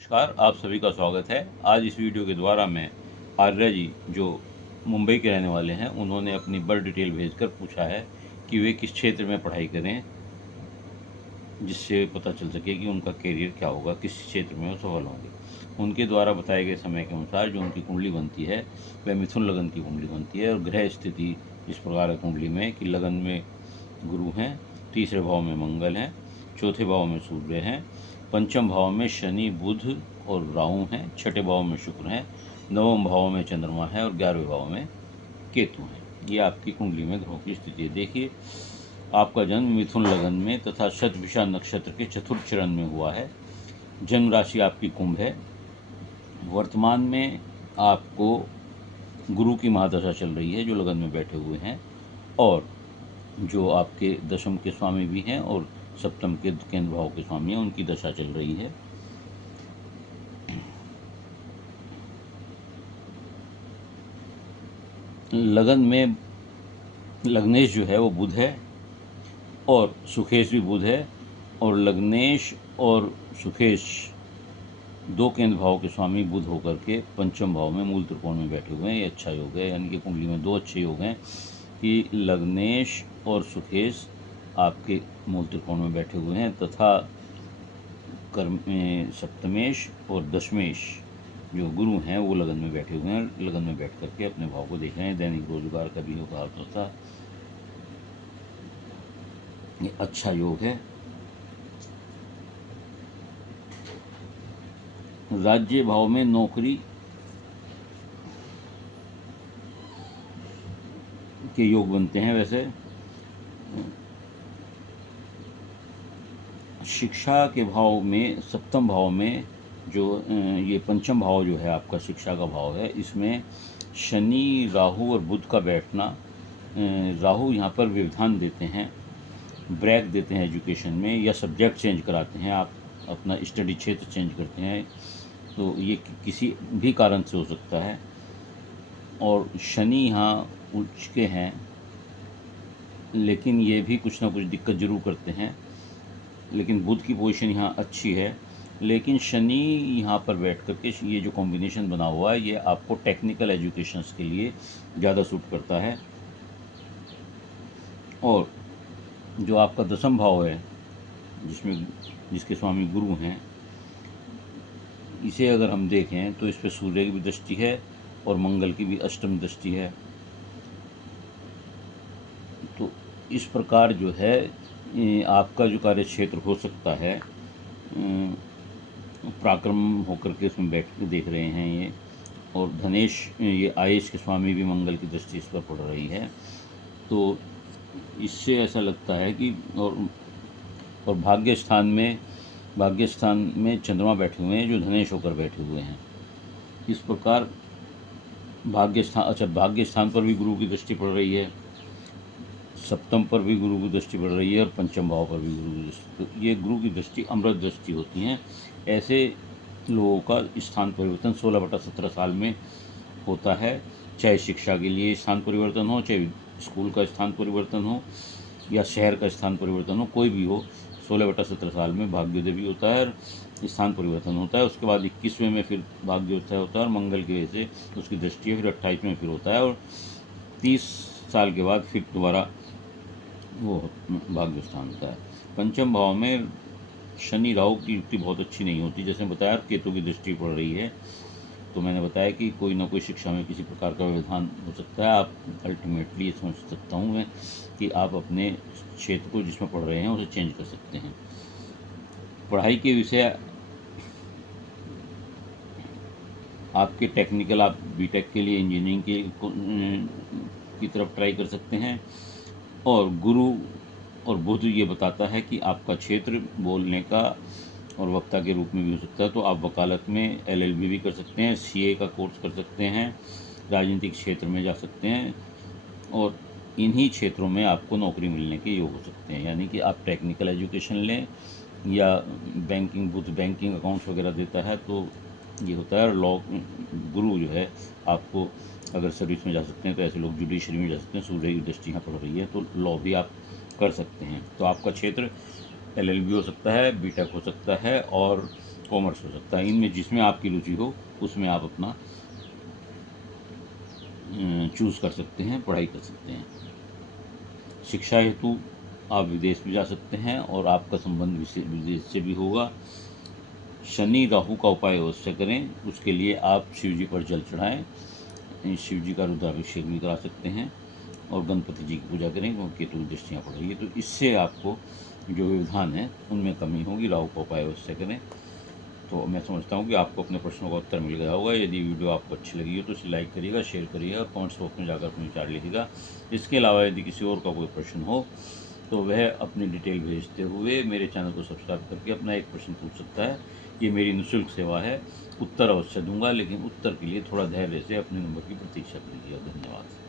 नमस्कार, आप सभी का स्वागत है। आज इस वीडियो के द्वारा मैं आर्या जी जो मुंबई के रहने वाले हैं, उन्होंने अपनी बर्थ डिटेल भेजकर पूछा है कि वे किस क्षेत्र में पढ़ाई करें, जिससे पता चल सके कि उनका करियर क्या होगा, किस क्षेत्र में वो सफल होंगे। उनके द्वारा बताए गए समय के अनुसार जो उनकी कुंडली बनती है वह मिथुन लगन की कुंडली बनती है, और ग्रह स्थिति इस प्रकार है कुंडली में कि लगन में गुरु हैं, तीसरे भाव में मंगल हैं, चौथे भाव में सूर्य हैं, पंचम भाव में शनि बुध और राहु हैं, छठे भाव में शुक्र हैं, नवम भाव में चंद्रमा है और 11वें भाव में केतु हैं। ये आपकी कुंडली में ग्रहों की स्थिति है। देखिए, आपका जन्म मिथुन लगन में तथा शतभिषा नक्षत्र के चतुर्थ चरण में हुआ है। जन्म राशि आपकी कुंभ है। वर्तमान में आपको गुरु की महादशा चल रही है जो लगन में बैठे हुए हैं, और जो आपके दशम के स्वामी भी हैं और सप्तम के केंद्र भाव के स्वामी हैं, उनकी दशा चल रही है। लगन में लग्नेश जो है वो बुध है और सुखेश भी बुध है, और लग्नेश और सुखेश दो केंद्र भाव के स्वामी बुध होकर के पंचम भाव में मूल त्रिकोण में बैठे हुए हैं। ये अच्छा योग है, यानी कि कुंडली में दो अच्छे योग हैं कि लग्नेश और सुखेश आपके मूल त्रिकोण में बैठे हुए हैं, तथा कर्म सप्तमेश और दशमेश जो गुरु हैं वो लगन में बैठे हुए हैं। लगन में बैठ करके अपने भाव को देख रहे हैं। दैनिक रोजगार का भी योग होता है। ये अच्छा योग है। राज्य भाव में नौकरी के योग बनते हैं। वैसे शिक्षा के भाव में सप्तम भाव में जो ये पंचम भाव जो है आपका शिक्षा का भाव है, इसमें शनि राहु और बुध का बैठना। राहु यहाँ पर व्यवधान देते हैं, ब्रेक देते हैं एजुकेशन में, या सब्जेक्ट चेंज कराते हैं, आप अपना स्टडी क्षेत्र चेंज करते हैं, तो ये किसी भी कारण से हो सकता है। और शनि यहाँ उच्च के हैं, लेकिन ये भी कुछ ना कुछ दिक्कत जरूर करते हैं। लेकिन बुध की पोजीशन यहाँ अच्छी है, लेकिन शनि यहाँ पर बैठ कर के ये जो कॉम्बिनेशन बना हुआ है ये आपको टेक्निकल एजुकेशंस के लिए ज़्यादा सूट करता है। और जो आपका दसम भाव है जिसके स्वामी गुरु हैं, इसे अगर हम देखें तो इस पर सूर्य की भी दृष्टि है और मंगल की भी अष्टम दृष्टि है। तो इस प्रकार जो है आपका जो कार्य क्षेत्र हो सकता है, पराक्रम होकर के इसमें बैठ के देख रहे हैं ये। और धनेश, ये आयुष के स्वामी भी मंगल की दृष्टि इस पर पड़ रही है। तो इससे ऐसा लगता है कि और भाग्य स्थान में चंद्रमा बैठे हुए हैं जो धनेश होकर बैठे हुए हैं। इस प्रकार भाग्य स्थान पर भी गुरु की दृष्टि पड़ रही है, सप्तम पर भी गुरु की दृष्टि पड़ रही है, और पंचम भाव पर भी गुरु की दृष्टि। तो ये गुरु की दृष्टि अमृत दृष्टि होती हैं। ऐसे लोगों का स्थान परिवर्तन 16/17 साल में होता है, चाहे शिक्षा के लिए स्थान परिवर्तन हो, चाहे स्कूल का स्थान परिवर्तन हो, या शहर का स्थान परिवर्तन हो, कोई भी हो। 16/17 साल में भाग्योदय भी होता है और स्थान परिवर्तन होता है। उसके बाद 21वें में फिर भाग्योदय होता है, और मंगल की वजह से उसकी दृष्टि फिर 28वें में फिर होता है, और 30 साल के बाद फिर दोबारा वो भाग्य स्थान होता है। पंचम भाव में शनि राहु की युक्ति बहुत अच्छी नहीं होती। जैसे बताया केतु की दृष्टि पड़ रही है, तो मैंने बताया कि कोई ना कोई शिक्षा में किसी प्रकार का व्यवधान हो सकता है। आप अल्टीमेटली ये समझ सकता हूँ मैं कि आप अपने क्षेत्र को जिसमें पढ़ रहे हैं उसे चेंज कर सकते हैं। पढ़ाई के विषय आपके टेक्निकल, आप बीटेक के लिए इंजीनियरिंग की तरफ ट्राई कर सकते हैं। और गुरु और बुध ये बताता है कि आपका क्षेत्र बोलने का और वक्ता के रूप में भी हो सकता है। तो आप वकालत में LLB भी कर सकते हैं, CA का कोर्स कर सकते हैं, राजनीतिक क्षेत्र में जा सकते हैं, और इन्हीं क्षेत्रों में आपको नौकरी मिलने के योग हो सकते हैं। यानी कि आप टेक्निकल एजुकेशन लें, या बुध बैंकिंग अकाउंट्स वगैरह देता है, तो ये होता है। और लॉ, गुरु जो है आपको अगर सर्विस में जा सकते हैं, तो ऐसे लोग जुडिशरी में जा सकते हैं। सूर्य की दृष्टि यहाँ पड़ रही है, तो लॉ भी आप कर सकते हैं। तो आपका क्षेत्र LLB हो सकता है, बीटेक हो सकता है, और कॉमर्स हो सकता है। इनमें जिसमें आपकी रुचि हो उसमें आप अपना चूज़ कर सकते हैं, पढ़ाई कर सकते हैं। शिक्षा हेतु आप विदेश भी जा सकते हैं और आपका संबंध विदेश से भी होगा। शनि राहु का उपाय अवश्य करें, उसके लिए आप शिव जी पर जल चढ़ाएं, शिव जी का रुद्राभिषेक भी करा सकते हैं और गणपति जी की पूजा करें क्योंकि केतु की दृष्टियाँ पड़ रही है, तो इससे आपको जो व्यवधान है उनमें कमी होगी। राहु का उपाय अवश्य करें। तो मैं समझता हूँ कि आपको अपने प्रश्नों का उत्तर मिल गया होगा। यदि वीडियो आपको अच्छी लगी हो तो इसे लाइक करिएगा, शेयर करिएगा, कमेंट्स बॉक्स में जाकर अपने विचार लिखिएगा। इसके अलावा यदि किसी और का कोई प्रश्न हो तो वह अपनी डिटेल भेजते हुए मेरे चैनल को सब्सक्राइब करके अपना एक प्रश्न पूछ सकता है। ये मेरी निःशुल्क सेवा है, उत्तर अवश्य दूंगा, लेकिन उत्तर के लिए थोड़ा धैर्य से अपने नंबर की प्रतीक्षा कीजिएगा। धन्यवाद।